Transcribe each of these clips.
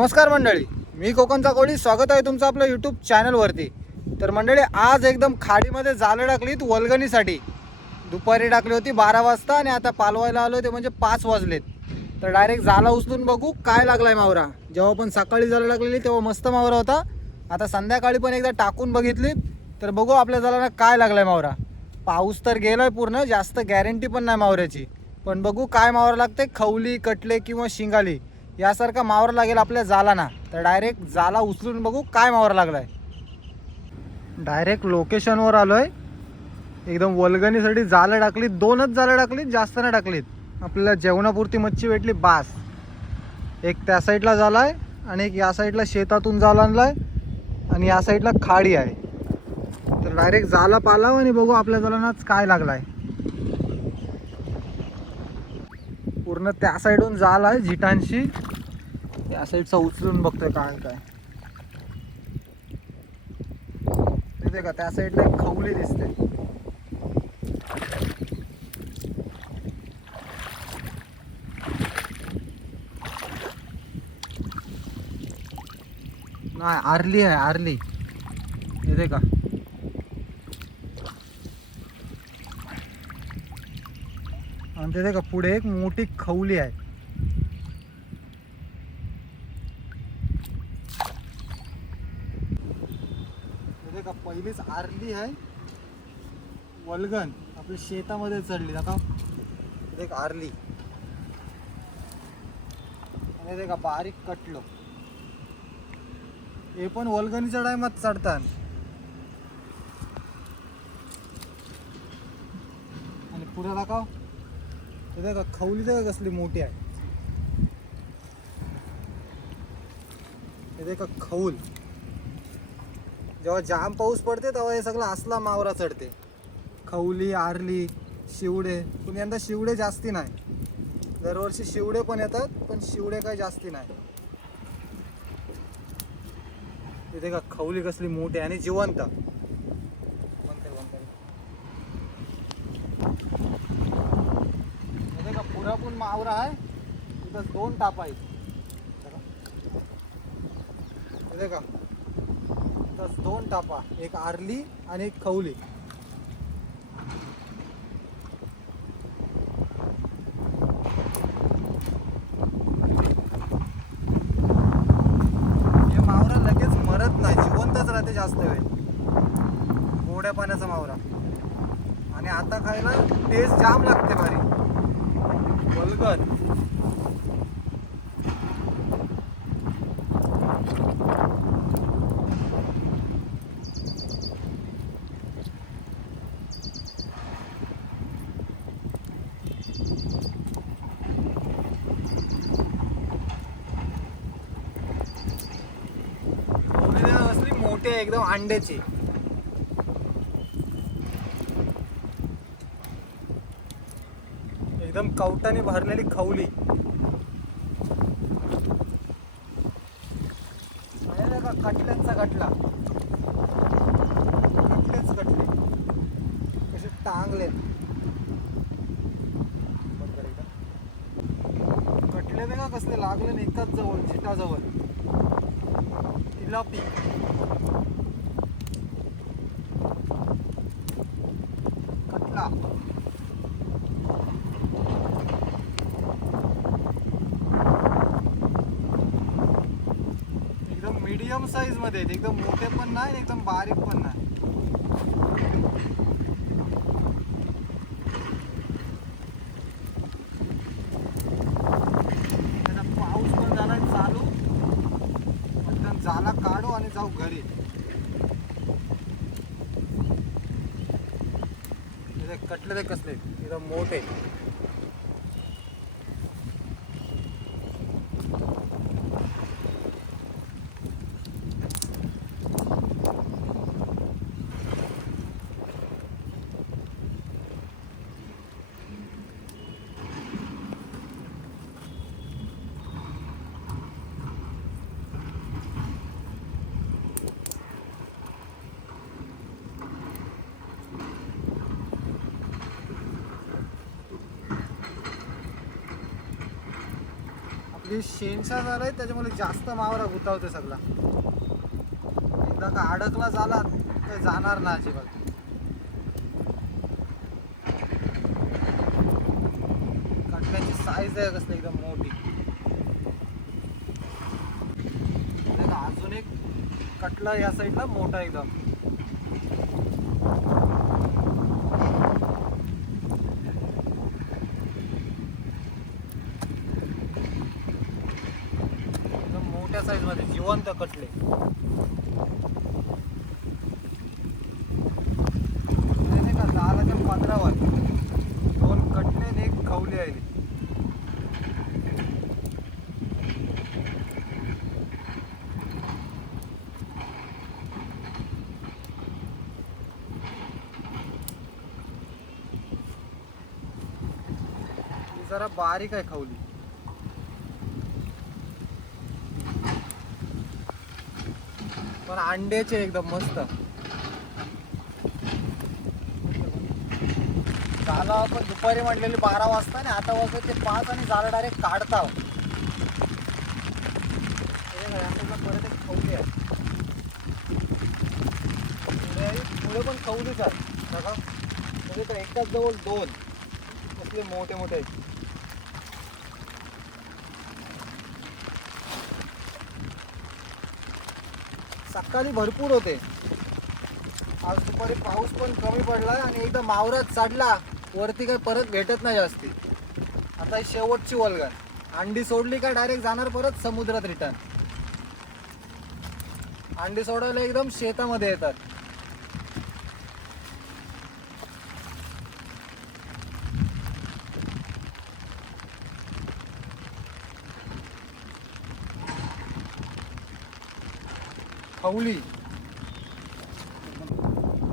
नमस्कार मंडळी, मी कोकणचा कोळी. स्वागत आहे तुमचं आपल्या यूट्यूब चॅनलवरती. तर मंडळी, आज एकदम खाडीमध्ये जाळं टाकलीत वल्गणीसाठी. दुपारी टाकली होती 12 वाजता आणि आता पालवायला आलो ते म्हणजे 5 वाजलेत. तर डायरेक्ट जाला उचलून बघू काय लागलाय मावरा. जेव्हा पण सकाळी जाळं टाकलेली तेव्हा मस्त मावरा होता. आता संध्याकाळी पण एकदा टाकून बघितली तर बघू आपल्या जाळ्याला काय लागलाय मावरा. पाऊस तर गेलाय पूर्ण, जास्त गॅरंटी पण नाही मावऱ्याची. पण बघू काय मावरा लागते, खवली, कटले किंवा शिंगाली यासारखा मावरा लागेल आपल्या जालाना. तर डायरेक्ट जाला उचलून बघू काय मावरा लागलाय. डायरेक्ट लोकेशनवर आलोय. एकदम वल्गणीसाठी जाळं टाकलीत, 2च जाळं टाकलीत, जास्त नाही टाकलीत. आपल्याला जेवणापुरती मच्छी भेटली बास. एक त्या साईडला झालाय आणि एक या साईडला शेतातून जाळं आणलाय आणि या साईडला खाडी आहे. तर डायरेक्ट जाला पालाव आणि बघू आपल्या जाळ्यानाच काय लागलाय. पूर्ण त्या साईडून जाळ आहे झिटांशी. या साईडचा उचलून बघतोय काय काय. दिसते का त्या साईडला एक खवली दिसते. नाही, आरली आहे, आरली. येते का? आणि तिथे का पुढे एक मोठी खवली आहे. तिथे का पहिलीच आरली आहे वल्गन आपल्या शेतामध्ये चढली ना का. तिथे एक आरली आणि ते का बारीक कटलो. हे पण वल्गणीच्या टायमात चढतात. आणि पुढे दाखव, तिथे का खवली तर कसली मोठी आहे. तिथे का खौल. जेव्हा जाम पाऊस पडते तेव्हा हे सगळं असला मावरा चढते. खवली, आरली, शिवडे. पण यंदा शिवडे जास्ती नाही. दरवर्षी शिवडे पण येतात पण शिवडे काही जास्ती नाही. तिथे का खवली कसली मोठी आणि जिवंत. तिथे का पुरापून मावरा आहे. तिथं 2 टापा आहेत. तिथे का 2 टापा, एक आरली आणि एक खवली. हे मावरा लगेच मरत नाही, जिवंतच राहते जास्त वेळ. गोड्या पाण्याचा मावरा आणि आता खायला टेस्ट जाम लागते भारी. वल्गन असली मोठी एकदम अंड्याची. एकदम कवटाने भरलेली खवली. का कटल्यांचा कटला. कटलेच कटले कसे टांगले. कटले नाही का कसले लागले ना एकाच जवळ, झिटाजवळ. तिलापी कटला. एकदम मीडियम साईज मध्ये, एकदम मोठे पण नाही एकदम बारीक पण नाही. त्याचा पाऊस पण झालाय चालू. पटकन जाला काढू आणि जाऊ घरी. कटले ते कसले एकदम मोठे. हे शेणसा झालाय त्याच्यामुळे जास्त मावरा गुतावते सगळा. एकदा का अडकला झाला तर जाणार ना अजिबात. कटल्याची साईज आहे कसली एकदम मोठी. अजून एक कटला या साईडला मोठा एकदम. मोठ्या साईज मध्ये जिवंत कटले. नाही का जाळाच्या पदरावर 2 कटले आणि 1 खवली आहे. जरा बारीक आहे खवली. पण अंड्याचे एकदम मस्त. झाला आपण दुपारी म्हटलेली 12 वाजता आणि आता वाजता ते 5 आणि झालं डायरेक्ट काढता. परत एक खवली आहे. पुढे पण खवलीच आहे बघा. म्हणजे तर एकाच जवळ 2 कसले मोठे मोठे आहेत. सकाळी भरपूर होते. आज दुपारी पाऊस पण कमी पडला आणि एकदा मावरात चढला वरती काय परत भेटत नाही जास्ती. आता ही शेवटची वल्गन. अंडी सोडली का डायरेक्ट जाणार परत समुद्रात रिटर्न. अंडी सोडायला एकदम शेतामध्ये येतात. खवली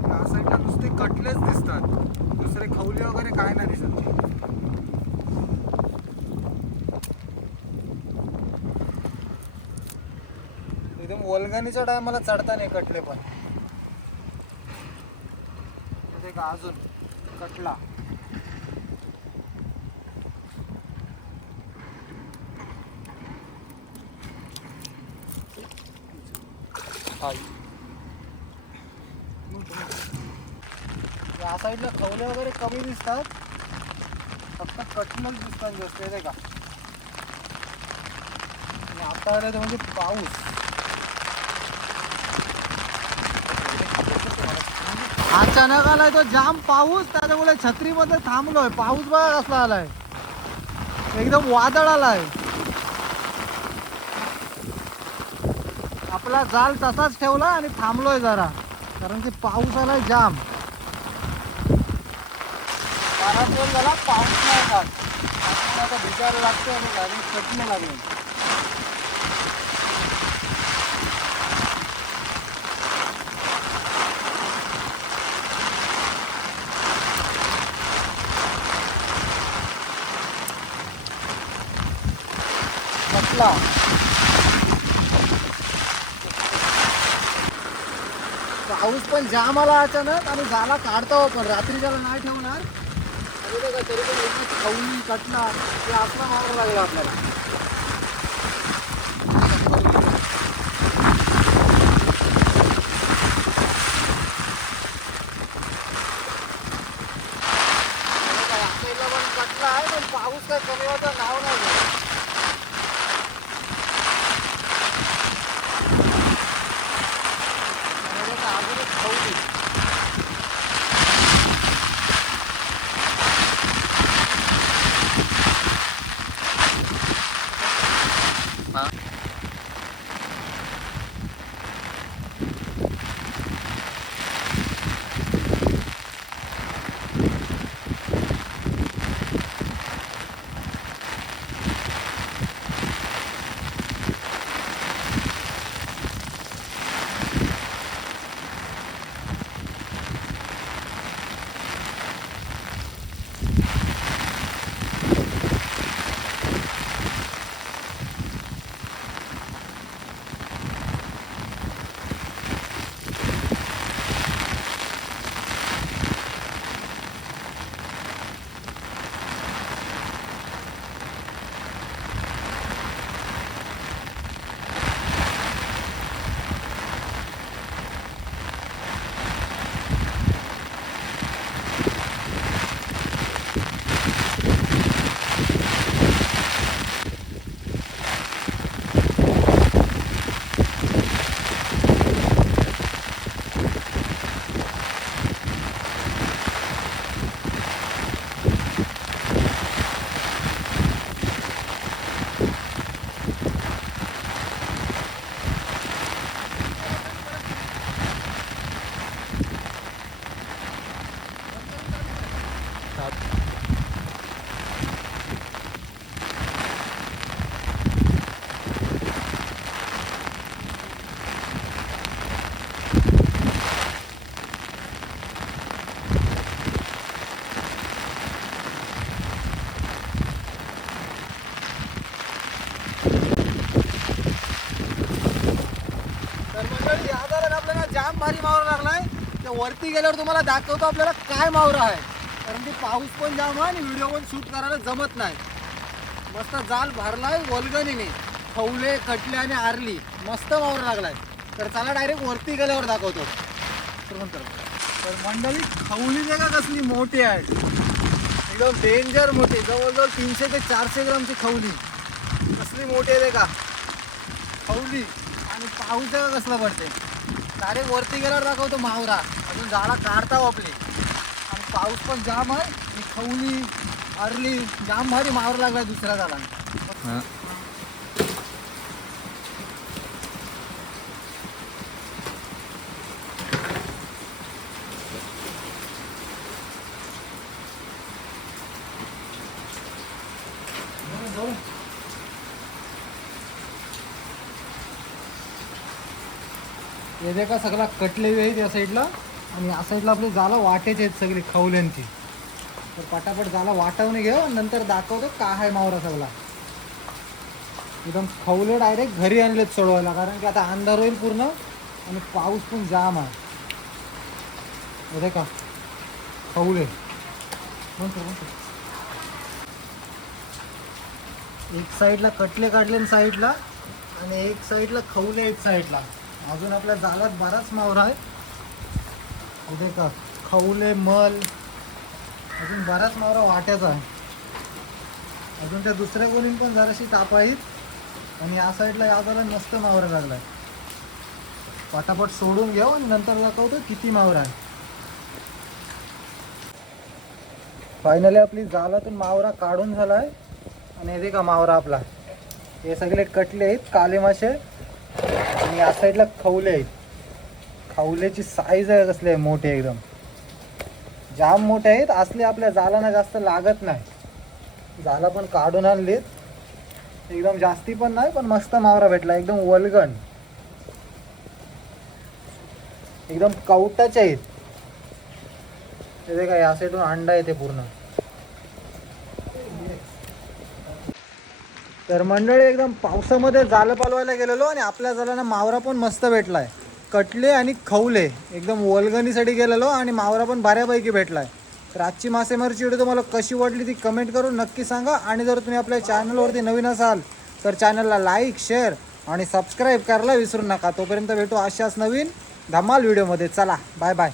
या साईडला नुसते कटलेच दिसतात. दुसरे खवली वगैरे काय नाही दिसत. एकदम वल्गणीच्या टायमाला चढता नाही कटले पण. का अजून कटला. या साईडला खवले वगैरे कमी दिसतात. फक्त कटणच दिसतात जास्त आहे का. आता आलं ते म्हणजे पाऊस. अचानक आलाय तो जाम पाऊस. त्याच्यामुळे छत्रीमध्ये थांबलोय. पाऊस बघा कसला आलाय. एकदम वादळ आलाय. आपला जाल तसाच ठेवला आणि थांबलोय जरा कारण की पाऊस आलाय जाम. पाण्यात झाला पाऊस नाही खात. आता भिजायला लागतो आणि गाडी कटणे लागले. कटला. पाऊस पण जाम आला अचानक आणि झाला काढतो पण रात्री त्याला नाही ठेवणार. तरी पण खवली कटला ते असला मारा लागला आपल्याला. पण कटला आहे पण पाऊस काय कमी होता नाव नाही घेत. अजूनच खवली. मंडळी या झाला आपल्याला जाम भारी मावरा लागलाय. त्या वरती गेल्यावर तुम्हाला दाखवतो आपल्याला काय मावरा आहे, कारण की पाऊस पण जाम आहे आणि व्हिडिओ पण शूट करायला जमत नाही. मस्त जाल भरलाय वल्गनीने, खवले कटले आणि आरली मस्त मावरा लागलाय. तर चला डायरेक्ट वरती गेल्यावर दाखवतो. तर मंडळी खवली जे का कसली मोठी आहे, एकदम डेंजर मोठी, जवळजवळ 300 ते 400 ग्रामची खवली. कसली मोठी आहे का खवली. आणि पाऊस का कसला पडते. डायरेक्ट वरती गेल्यावर दाखवतो मावरा. अजून झाडा काढता आपली आणि पाऊस पण जाम आहे. ही खवली आरली जाम भारी मावरा लागला दुसऱ्या झाला. हे देखा सगळा कटलेली आहेत या साईडला, आणि या साईडला आपली जाला वाटेचे आहेत सगळी खवल्यांची. तर पटापट जाला वाटवून घेऊ आणि नंतर दाखवतो का आहे मावरा सगळा. एकदम खवले डायरेक्ट घरी आणलेत सोडवायला, कारण की आता अंधार होईल पूर्ण आणि पाऊस पण जाम आहे. हे देखा खवले एक साईडला कटले काढले साईडला, आणि एक साईडला खवले आहेत साईडला. अजून आपल्या जागात बराच मावरा आहे. उद्या का खवले मल अजून बराच मावरा वाट्याचा आहे. अजून त्या दुसऱ्या कोणी पण जराशी ताप आहेत आणि या साईडला याला मस्त मावरा लागलाय. पटापट सोडून घेऊ आणि नंतर दाखवतो किती मावरा आहे. फायनली आपली जालातून मावरा काढून झालाय. आणि हे का मावरा आपला, हे सगळे कटले आहेत काले मासे आणि या साईडला खवले आहेत. खवल्याची साईज आहे कसले मोठे, एकदम जाम मोठे आहेत. असले आपल्या जालांना जास्त लागत नाही. जाला पण काढून आणलीत, एकदम जास्ती पण नाही, पण मस्त मावरा भेटला. एकदम वल्गन, एकदम कवटाचे आहेत. ते काय या साईडून अंडा येते पूर्ण. तर मंडळी एकदम पावसामध्ये जालं पालवायला गेलेलो आणि आपल्या जालांना मावरा पण मस्त भेटलाय. कटले आणि खवले एकदम वल्गनीसाठी गेलेलो आणि मावरा पण बऱ्यापैकी भेटलाय. तर आजची मासेमारीची व्हिडिओ तुम्हाला कशी वाटली ती कमेंट करून नक्की सांगा. आणि जर तुम्ही आपल्या चॅनलवरती नवीन असाल तर चॅनलला लाईक, शेअर आणि सबस्क्राईब करायला विसरू नका. तोपर्यंत भेटू अशाच नवीन धमाल व्हिडिओमध्ये. चला बाय बाय.